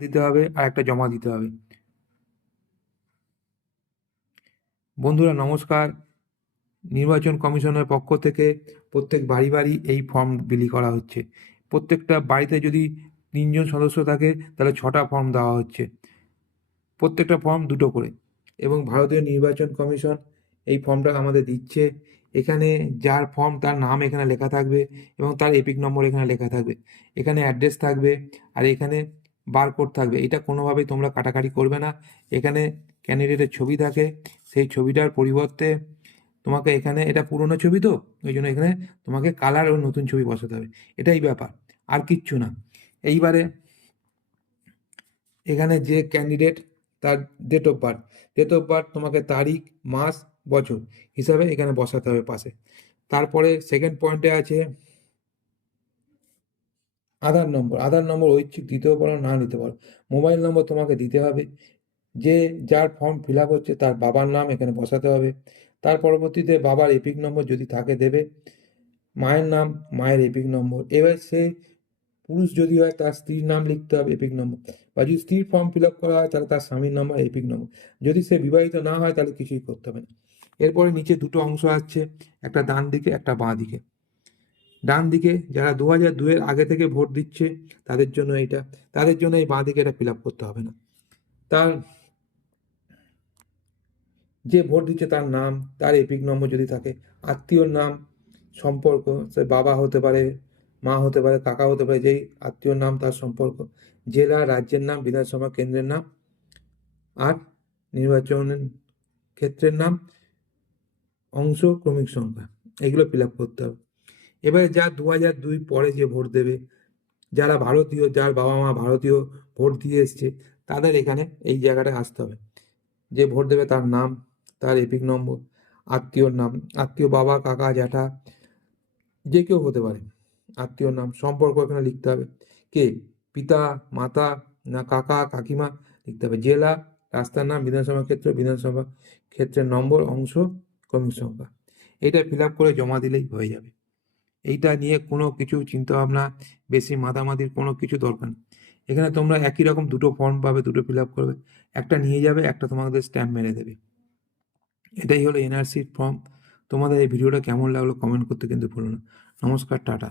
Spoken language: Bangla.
দিতে হবে, আর একটা জমা দিতে হবে। বন্ধুরা, নমস্কার। নির্বাচন কমিশনের পক্ষ থেকে প্রত্যেক বাড়ি বাড়ি এই ফর্ম বিলি করা হচ্ছে। প্রত্যেকটা বাড়িতে যদি তিনজন সদস্য থাকে, তাহলে ছটা ফর্ম দেওয়া হচ্ছে। প্রত্যেকটা ফর্ম দুটো করে। এবং ভারতীয় নির্বাচন কমিশন এই ফর্মটা আমাদের দিচ্ছে। এখানে যার ফর্ম, তার নাম এখানে লেখা থাকবে এবং তার এপিক নম্বর এখানে লেখা থাকবে। এখানে অ্যাড্রেস থাকবে। আর এখানে বারকোড থাকবে। এটা কোনোভাবেই তোমরা কাটাকাটি করবে না। এখানে ক্যান্ডিডেটের ছবি থাকে। সেই ছবিটার পরিবর্তে তোমাকে এখানে, এটা পুরনো ছবি তো? ওই জন্য এখানে তোমাকে কালার ও নতুন ছবি বসাতে হবে। এটাই ব্যাপার। আর কিচ্ছু না। এইবারে এখানে যে ক্যান্ডিডেট তার date of birth date of birth তোমাকে তারিখ, মাস, বছর হিসাবে এখানে বসাতে হবে পাশে। তারপরে সেকেন্ড পয়েন্টে আছে আধার নম্বর আধার নম্বর ঐচ্ছিক দিতেও পারো, না নিতে পারো। মোবাইল নম্বর তোমাকে দিতে হবে। যে যার ফর্ম ফিল আপ হচ্ছে তার বাবার নাম এখানে বসাতে হবে। তার পরবর্তীতে বাবার এপিক নম্বর যদি থাকে দেবে, মায়ের নাম, মায়ের এপিক নম্বর। এবার সে পুরুষ যদি হয় তার স্ত্রীর নাম লিখতে হবে এপিক নম্বর। বা যদি স্ত্রীর ফর্ম ফিল আপ করা হয় তাহলে তার স্বামীর নাম আর এপিক নম্বর। যদি সে বিবাহিত না হয় তাহলে কিছুই করতে হবে না। এরপরে নিচে দুটো অংশ আসছে, একটা ডান দিকে, একটা বাঁ দিকে। ডান দিকে যারা দু হাজার দুয়ের আগে থেকে ভোট দিচ্ছে, তাদের জন্য এইটা। তাদের জন্য এই বাঁ দিকে এটা ফিল আপ করতে হবে না। তার যে ভোট দিচ্ছে তার নাম, তার এপিক নম্বর যদি থাকে, আত্মীয়র নাম, সম্পর্ক, সে বাবা হতে পারে, মা হতে পারে, কাকা হতে পারে, যেই আত্মীয়র নাম, তার সম্পর্ক, জেলা, রাজ্যের নাম, বিধানসভা কেন্দ্রের নাম, আর নির্বাচনের ক্ষেত্রের নাম, অংশ, ক্রমিক সংখ্যা, এগুলো ফিল আপ করতে হবে। এবারে যা দু হাজার দুই পরে যে ভোট দেবে, যারা ভারতীয়, যার বাবা মা ভারতীয় ভোট দিয়ে এসছে, তাদের এখানে এই জায়গাটায় আসতে হবে। যে ভোট দেবে তার নাম, তার এপিক নম্বর, আত্মীয়র নাম, আত্মীয় বাবা, কাকা, জ্যাঠা, যে কেউ হতে পারে। আত্মীয়র নাম, সম্পর্ক এখানে লিখতে হবে। কে? পিতা, মাতা, না কাকা, কাকিমা লিখতে হবে। জেলা, রাস্তার নাম, বিধানসভা ক্ষেত্র, বিধানসভা ক্ষেত্রের নম্বর, অংশ ক্রমিক সংখ্যা। এটা ফিল করে জমা দিলেই হয়ে যাবে। এইটা নিয়ে কোনো কিছু চিন্তা ভাবনা বেশি মাতামাতির কোনো কিছু দরকার এখানে তোমরা একই রকম দুটো ফর্ম পাবে, দুটো ফিল আপ করবে। একটা নিয়ে যাবে, একটা তোমাদের স্ট্যাম্প মেরে দেবে। এটাই হলো এনআরসির ফর্ম তোমাদের এই ভিডিওটা কেমন লাগল কমেন্ট করতে কিন্তু ভুলো না। নমস্কার, টাটা।